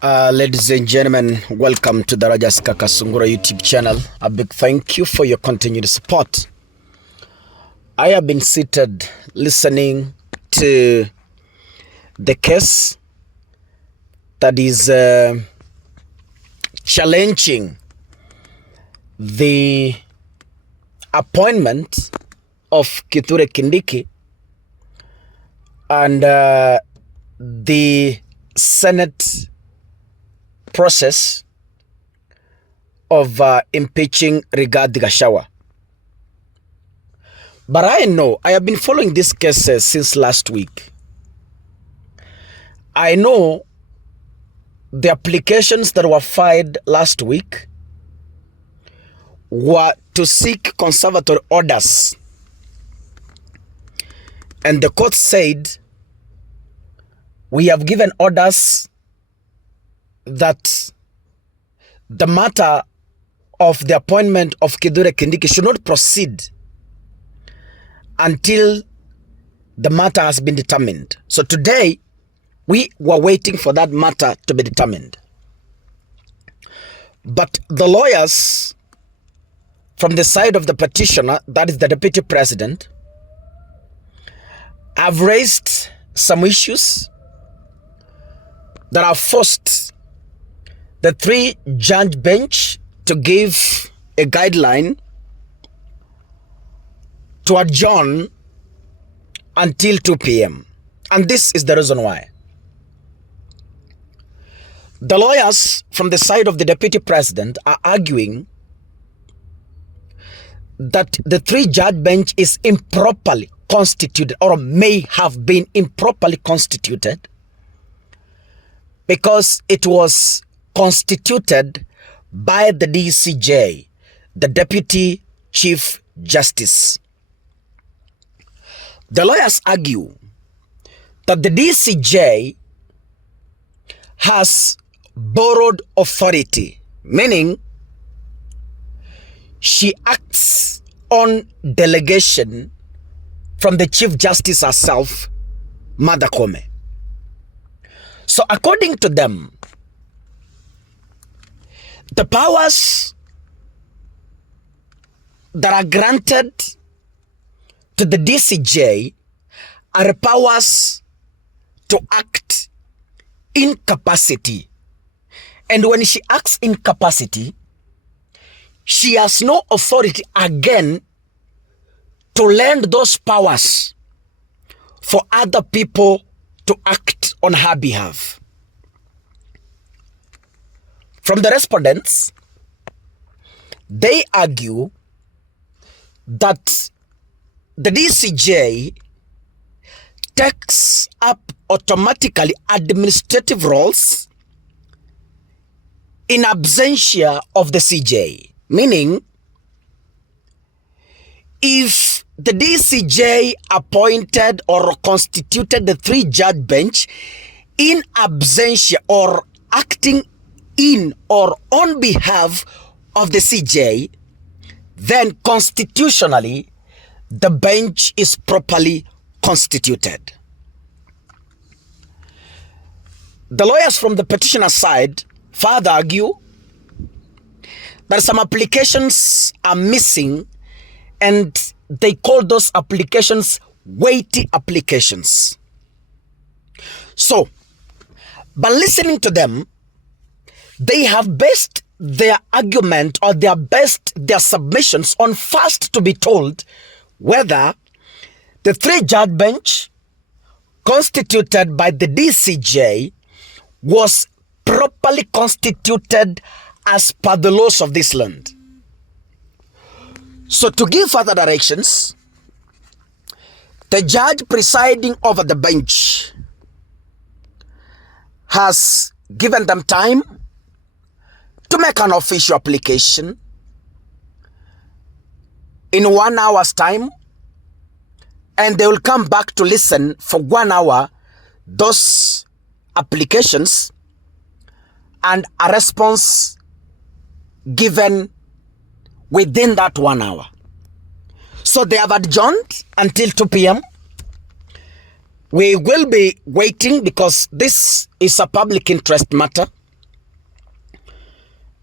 Ladies and gentlemen, welcome to the Rajas Kakasungura YouTube channel. A big thank you for your continued support. I have been seated listening to the case that is challenging the appointment of Kithure Kindiki and the Senate process of impeaching Rigathi Gachagua. But I have been following this case since last week. I know the applications that were filed last week were to seek conservatory orders. And the court said, we have given orders that the matter of the appointment of Kithure Kindiki should not proceed until the matter has been determined. So today, we were waiting for that matter to be determined. But the lawyers from the side of the petitioner, that is the deputy president, have raised some issues that have forced the three-judge bench to give a guideline to adjourn until 2 p.m. And this is the reason why. The lawyers from the side of the deputy president are arguing that the three-judge bench is improperly constituted or may have been improperly constituted because it was constituted by the DCJ, the Deputy Chief Justice. The lawyers argue that the DCJ has borrowed authority, meaning she acts on delegation from the Chief Justice herself, Mother Koome. So according to them, the powers that are granted to the DCJ are powers to act in capacity. And when she acts in capacity, she has no authority again to lend those powers for other people to act on her behalf. From the respondents, they argue that the DCJ takes up automatically administrative roles in absentia of the CJ, meaning if the DCJ appointed or constituted the three-judge bench in absentia or acting in or on behalf of the CJ, then constitutionally, the bench is properly constituted. The lawyers from the petitioner side further argue that some applications are missing and they call those applications weighty applications. So, by listening to them, they have based their argument or their submissions on first to be told whether the three-judge bench constituted by the DCJ was properly constituted as per the laws of this land. So to give further directions, the judge presiding over the bench has given them time to make an official application in 1 hour's time, and they will come back to listen for 1 hour those applications and a response given within that 1 hour. So they have adjourned until 2 p.m. We will be waiting because this is a public interest matter.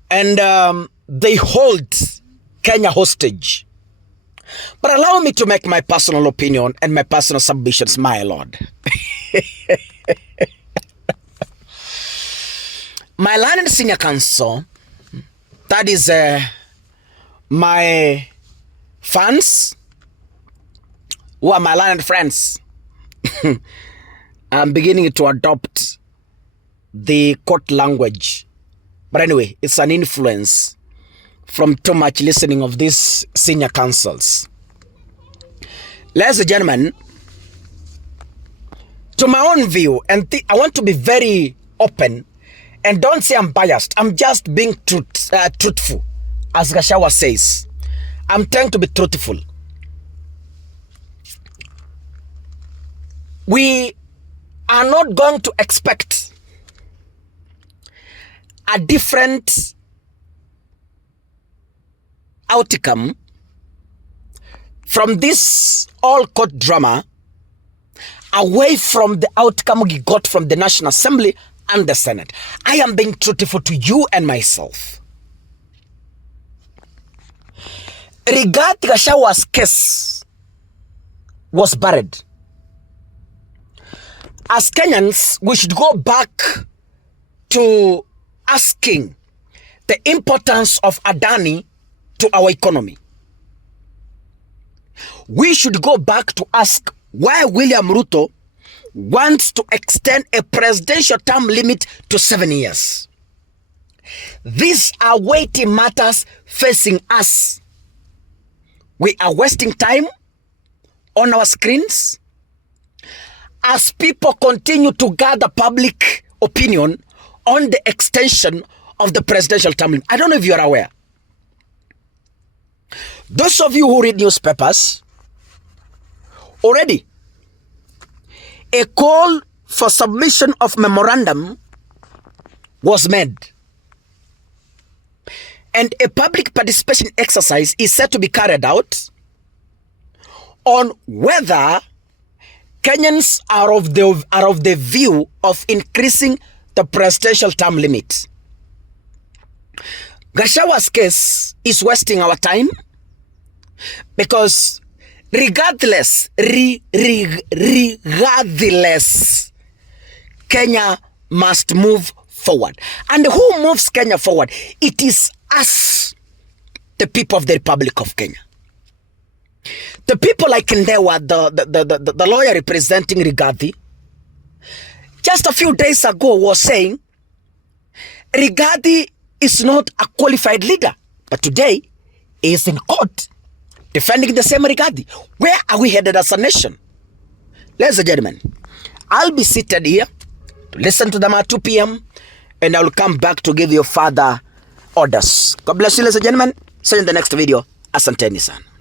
and they hold Kenya hostage. But allow me to make my personal opinion and my personal submissions, my lord. My land and senior council, that is my fans, who are my land friends, I'm beginning to adopt the court language. But anyway, it's an influence from too much listening of these senior councils. Ladies and gentlemen, to my own view, and I want to be very open, and don't say I'm biased. I'm just being truthful. As Gachagua says, I'm trying to be truthful. We are not going to expect a different outcome from this all-court drama away from the outcome we got from the National Assembly and the Senate. I am being truthful to you and myself. Rigathi Gachagua's case was buried. As Kenyans, we should go back to asking the importance of Adani to our economy. We should go back to ask why William Ruto wants to extend a presidential term limit to 7 years. These are weighty matters facing us. We are wasting time on our screens as people continue to gather public opinion on the extension of the presidential term limit. I don't know if you are aware. Those of you who read newspapers, already a call for submission of memorandum was made. And a public participation exercise is set to be carried out on whether Kenyans are of the view of increasing the presidential term limit. Gachagua's case is wasting our time because regardless, Kenya must move forward. And who moves Kenya forward? It is us, the people of the Republic of Kenya. The people like Ndewa, the lawyer representing Rigathi, just a few days ago was saying Rigathi is not a qualified leader. But today, he is in court defending the same Rigathi. Where are we headed as a nation? Ladies and gentlemen, I'll be seated here to listen to them at 2 p.m. and I will come back to give you further orders. God bless you, ladies and gentlemen. See you in the next video. Asanteni sana.